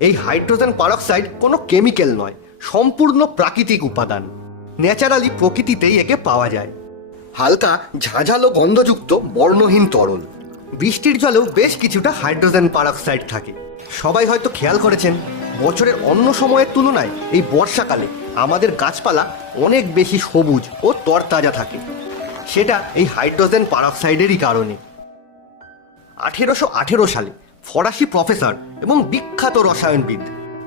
এই hydrogen peroxide কোনো chemical নয়, সম্পূর্ণ প্রাকৃতিক উপাদান। ন্যাচারালি প্রকৃতিতেই একে পাওয়া যায়। হালকা, ঝাঁঝালো গন্ধযুক্ত, বর্ণহীন তরল। বৃষ্টির জলেও বেশ কিছুটা হাইড্রোজেন পারক্সাইড থাকে। সবাই হয়তো খেয়াল করেছেন, বছরের অন্য সময়ের তুলনায় এই বর্ষাকালে আমাদের গাছপালা অনেক বেশি সবুজ ও তরতাজা থাকে। সেটা এই হাইড্রোজেন পারক্সাইডেরই কারণে। আঠেরোশো আঠেরো সালে ফরাসি প্রফেসর এবং বিখ্যাত রসায়নবিদ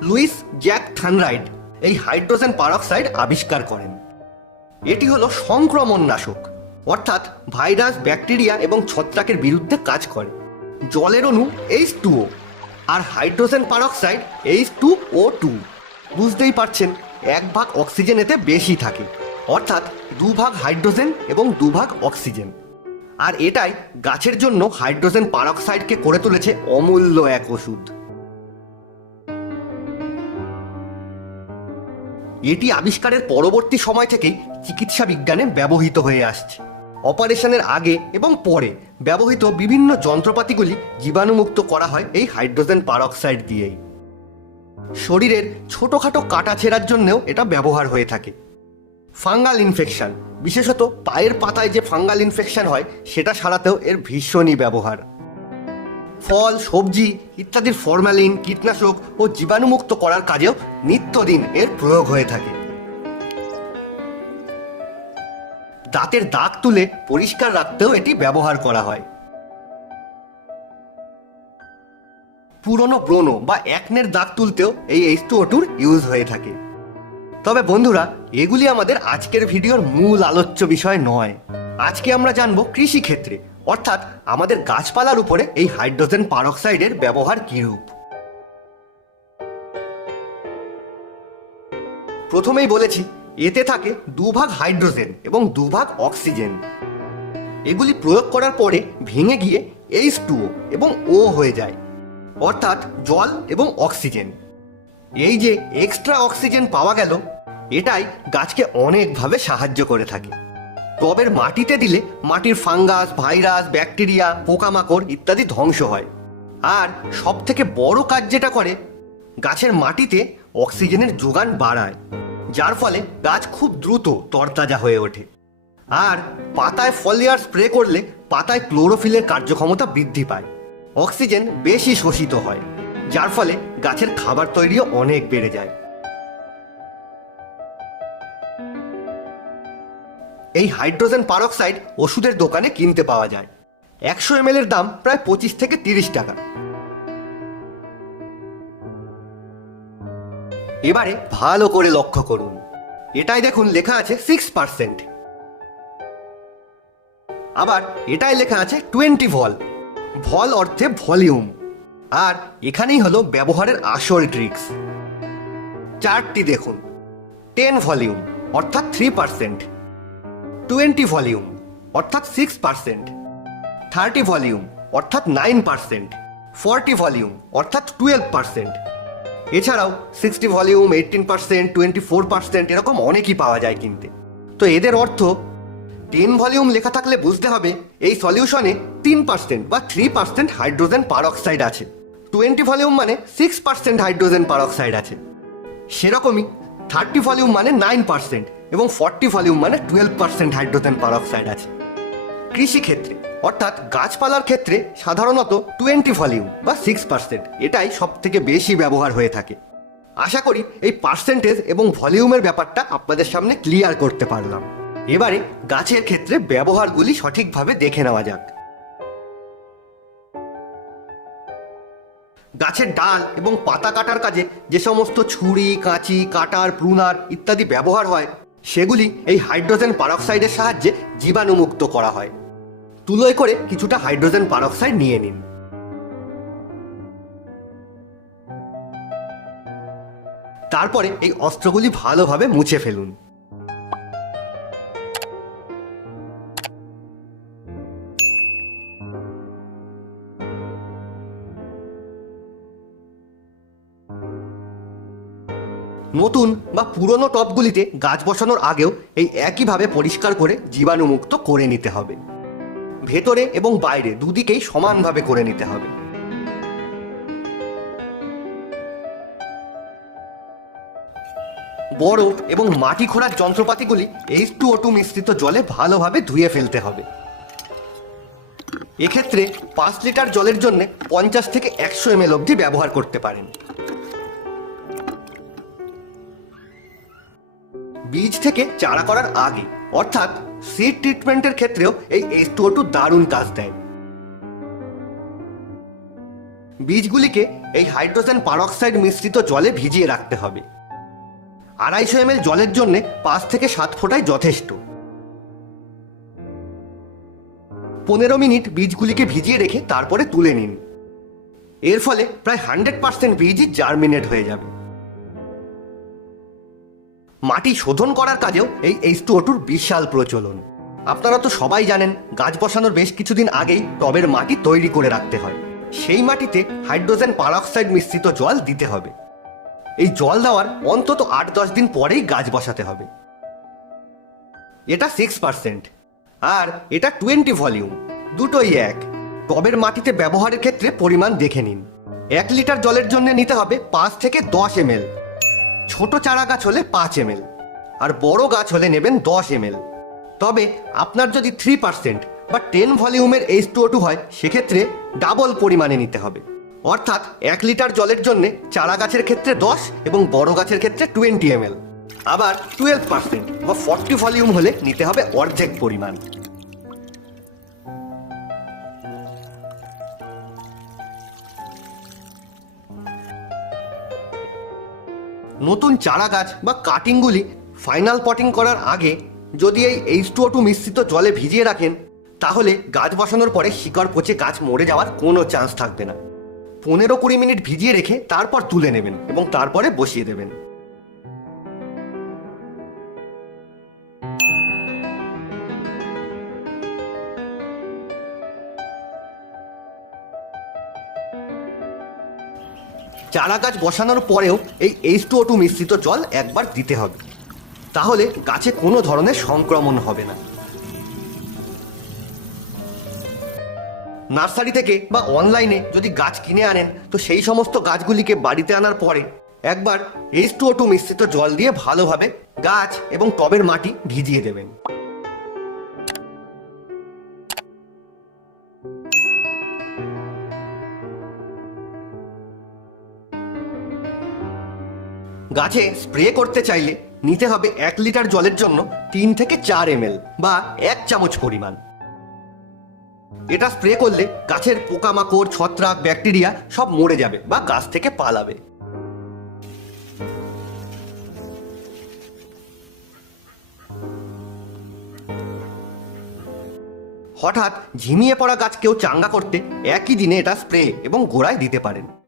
লুইস জ্যাক থানরাইড এই হাইড্রোজেন পারক্সাইড আবিষ্কার করেন। এটি হলো সংক্রমণ নাশক অর্থাৎ ভাইরাস, ব্যাকটেরিয়া এবং ছত্রাকের বিরুদ্ধে কাজ করে। জলের অণু এইচ টু ও আর hydrogen peroxide H two O two বুঝতেই পারছেন, এক ভাগ অক্সিজেন এতে বেশি থাকে, অর্থাৎ দুভাগ হাইড্রোজেন এবং দুভাগ অক্সিজেন। আর এটাই গাছের জন্য হাইড্রোজেন পারক্সাইডকে করে তুলেছে অমূল্য এক ওষুধ। এটি আবিষ্কারের পরবর্তী সময় থেকেই চিকিৎসা বিজ্ঞানে ব্যবহৃত হয়ে আসছে। অপারেশনের আগে এবং পরে ব্যবহৃত বিভিন্ন যন্ত্রপাতিগুলি জীবাণুমুক্ত করা হয় এই হাইড্রোজেন পারক্সাইড দিয়েই। শরীরের ছোটোখাটো কাটা ছেঁড়ার জন্যেও এটা ব্যবহার হয়ে থাকে। ফাঙ্গাল ইনফেকশন বিশেষত পায়ের পাতায় যে ফাঙ্গাল ইনফেকশন হয়, সেটা সারাতেও এর ভীষণই ব্যবহার। ফল, সবজি ইত্যাদির ফরমালিন কীটনাশক ও জীবাণুমুক্ত করার কাজেও নিত্যদিন এর প্রয়োগ হয়ে থাকে। দাঁতের দাগ তুলে পরিষ্কার রাখতেও এটি ব্যবহার করা হয়। পুরনো ব্রণ বা একনের দাগ তুলতেও এই এইচ টু ইউজ হয়ে থাকে। তবে বন্ধুরা, এগুলি আমাদের আজকের ভিডিওর মূল আলোচ্য বিষয় নয়। আজকে আমরা জানব কৃষি ক্ষেত্রে অর্থাৎ আমাদের গাছপালার উপরে এই হাইড্রোজেন পারক্সাইডের ব্যবহার কিরূপ। প্রথমেই বলেছি, এতে থাকে দুভাগ হাইড্রোজেন এবং দুভাগ অক্সিজেন। এগুলি প্রয়োগ করার পরে ভেঙে গিয়ে এইচ টু এবং ও হয়ে যায়, অর্থাৎ জল এবং অক্সিজেন। এই যে এক্সট্রা অক্সিজেন পাওয়া গেল এটাই গাছকে অনেকভাবে সাহায্য করে থাকে। টবের মাটিতে দিলে মাটির ফাঙ্গাস, ভাইরাস, ব্যাকটেরিয়া, পোকামাকড় ইত্যাদি ধ্বংস হয়। আর সব থেকে বড় কাজ যেটা করে, গাছের মাটিতে অক্সিজেনের যোগান বাড়ায়, যার ফলে গাছ খুব দ্রুত তরতাজা হয়ে ওঠে। আর পাতায় ফলিয়ার স্প্রে করলে পাতায় ক্লোরোফিলের কার্যক্ষমতা বৃদ্ধি পায়। অক্সিজেন বেশি শোষিত হয়, যার ফলে গাছের খাবার তৈরিও অনেক বেড়ে যায়। এই হাইড্রোজেন পারক্সাইড ওষুধের দোকানে কিনতে পাওয়া যায়। একশো এম এর দাম প্রায় পঁচিশ থেকে তিরিশ টাকা। এবারে ভালো করে লক্ষ্য করুন। এটাই দেখুন লেখা আছে সিক্স পার্সেন্ট আবার এটাই লেখা আছে টোয়েন্টি ভল ভল অর্থে ভলিউম আর এখানেই হলো ব্যবহারের আসল ট্রিক্স চারটি দেখুন। টেন ভলিউম অর্থাৎ থ্রি পার্সেন্ট টোয়েন্টি ভলিউম অর্থাৎ সিক্স পার্সেন্ট থার্টি ভলিউম অর্থাৎ নাইন পার্সেন্ট ফর্টি ভলিউম অর্থাৎ টুয়েলভ পার্সেন্ট এছাড়াও sixty volume eighteen percent twenty four percent এরকম অনেকই পাওয়া যায় কিনতে। তো এদের অর্থ টেন ভলিউম লেখা থাকলে বুঝতে হবে এই সলিউশনে তিন পার্সেন্ট বা থ্রি পার্সেন্ট হাইড্রোজেন পারক্সাইড আছে। টোয়েন্টি ভলিউম মানে সিক্স পার্সেন্ট হাইড্রোজেন পারক্সাইড আছে। সেরকমই থার্টি ভলিউম মানে নাইন পার্সেন্ট এবং ফর্টি ভলিউম মানে টুয়েলভ পার্সেন্ট হাইড্রোজেন পারক্সাইড আছে। কৃষিক্ষেত্রে অর্থাৎ গাছপালার ক্ষেত্রে সাধারণত টোয়েন্টি ভলিউম বা সিক্স পার্সেন্ট এটাই সব থেকে বেশি ব্যবহার হয়ে থাকে। আশা করি এই পার্সেন্টেজ এবং ভলিউমের ব্যাপারটা আপনাদের সামনে ক্লিয়ার করতে পারলাম। এবারে গাছের ক্ষেত্রে ব্যবহারগুলি সঠিকভাবে দেখে নেওয়া যাক। গাছের ডাল এবং পাতা কাটার কাজে যে সমস্ত ছুরি, কাঁচি, কাটার প্রুনার ইত্যাদি ব্যবহার হয় সেগুলি এই হাইড্রোজেন পারক্সাইডের সাহায্যে জীবাণুমুক্ত করা হয়। তুলোয় করে কিছুটা হাইড্রোজেন পারক্সাইড নিয়ে নিন। তারপরে এই অস্ত্রগুলি ভালোভাবে মুছে ফেলুন। নতুন বা পুরনো টবগুলিতে গাছ বসানোর আগেও এই একইভাবে পরিষ্কার করে জীবাণুমুক্ত করে নিতে হবে। ভেতরে এবং বাইরে দুদিকেই সমানভাবে করে নিতে হবে। বড় এবং মাটি খোঁড়ার যন্ত্রপাতিগুলি এইচ টু টু মিশ্রিত জলে ভালোভাবে ধুয়ে ফেলতে হবে। এক্ষেত্রে পাঁচ লিটার জলের জন্য পঞ্চাশ থেকে একশো এম অবধি ব্যবহার করতে পারেন। বীজ থেকে চারা করার আগে, অর্থাৎ সিড ট্রিটমেন্টের ক্ষেত্রেও এই এইচ টু দারুণ কাজ দেয়। বীজগুলিকে এই হাইড্রোজেন পারক্সাইড মিশ্রিত জলে ভিজিয়ে রাখতে হবে। আড়াইশো এম জলের জন্য পাঁচ থেকে সাত ফোঁটাই যথেষ্ট। পনেরো মিনিট বীজগুলিকে ভিজিয়ে রেখে তারপরে তুলে নিন। এর ফলে প্রায় হান্ড্রেড পার্সেন্ট বীজই জার্মিনেট হয়ে যাবে। মাটি শোধন করার কাজেও এই এইচ টু বিশাল প্রচলন। আপনারা তো সবাই জানেন, গাছ বসানোর বেশ কিছুদিন আগেই টবের মাটি তৈরি করে রাখতে হয়। সেই মাটিতে হাইড্রোজেন পারক্সাইড মিশ্রিত জল দিতে হবে। এই জল দেওয়ার অন্তত আট দশ দিন পরেই গাছ বসাতে হবে। এটা সিক্স পার্সেন্ট আর এটা টোয়েন্টি ভলিউম দুটোই এক। টবের মাটিতে ব্যবহারের ক্ষেত্রে পরিমাণ দেখে নিন। এক লিটার জলের জন্য নিতে হবে পাঁচ থেকে দশ এম ছোট চারা গাছ হলে পাঁচ এম আর বড় গাছ হলে নেবেন দশ এম তবে আপনার যদি থ্রি পার্সেন্ট বা টেন ভলিউমের এইচ টু টু হয়, সেক্ষেত্রে ডাবল পরিমাণে নিতে হবে। অর্থাৎ এক লিটার জলের জন্য চারা গাছের ক্ষেত্রে দশ এবং বড় গাছের ক্ষেত্রে টোয়েন্টি এম আবার টুয়েলভ পার্সেন্ট বা ফর্টি ভলিউম হলে নিতে হবে অর্ধেক পরিমাণ। নতুন চারা গাছ বা কাটিংগুলি ফাইনাল পটিং করার আগে যদি এই এইচ টু টু মিশ্রিত জলে ভিজিয়ে রাখেন, তাহলে গাছ বসানোর পরে শিকড় পচে গাছ মরে যাওয়ার কোনো চান্স থাকবে না। পনেরো কুড়ি মিনিট ভিজিয়ে রেখে তারপর তুলে নেবেন এবং তারপরে বসিয়ে দেবেন। চারা গাছ বসানোর পরেও এই এইচ টু টু মিশ্রিত জল একবার দিতে হবে। তাহলে গাছে কোনো ধরনের সংক্রমণ হবে না। নার্সারি থেকে বা অনলাইনে যদি গাছ কিনে আনেন, তো সেই সমস্ত গাছগুলিকে বাড়িতে আনার পরে একবার এইচ টু টু মিশ্রিত জল দিয়ে ভালোভাবে গাছ এবং টবের মাটি ভিজিয়ে দেবেন। গাছে স্প্রে করতে চাইলে নিতে হবে এক লিটার জলের জন্য তিন থেকে চার এম বা এক চামচ পরিমাণ। এটা স্প্রে করলে গাছের পোকামাকড়, ছত্রাক, ব্যাকটেরিয়া সব মরে যাবে বা গাছ থেকে পালাবে। হঠাৎ ঝিমিয়ে পড়া গাছকেও চাঙ্গা করতে একই দিনে এটা স্প্রে এবং গোড়ায় দিতে পারেন।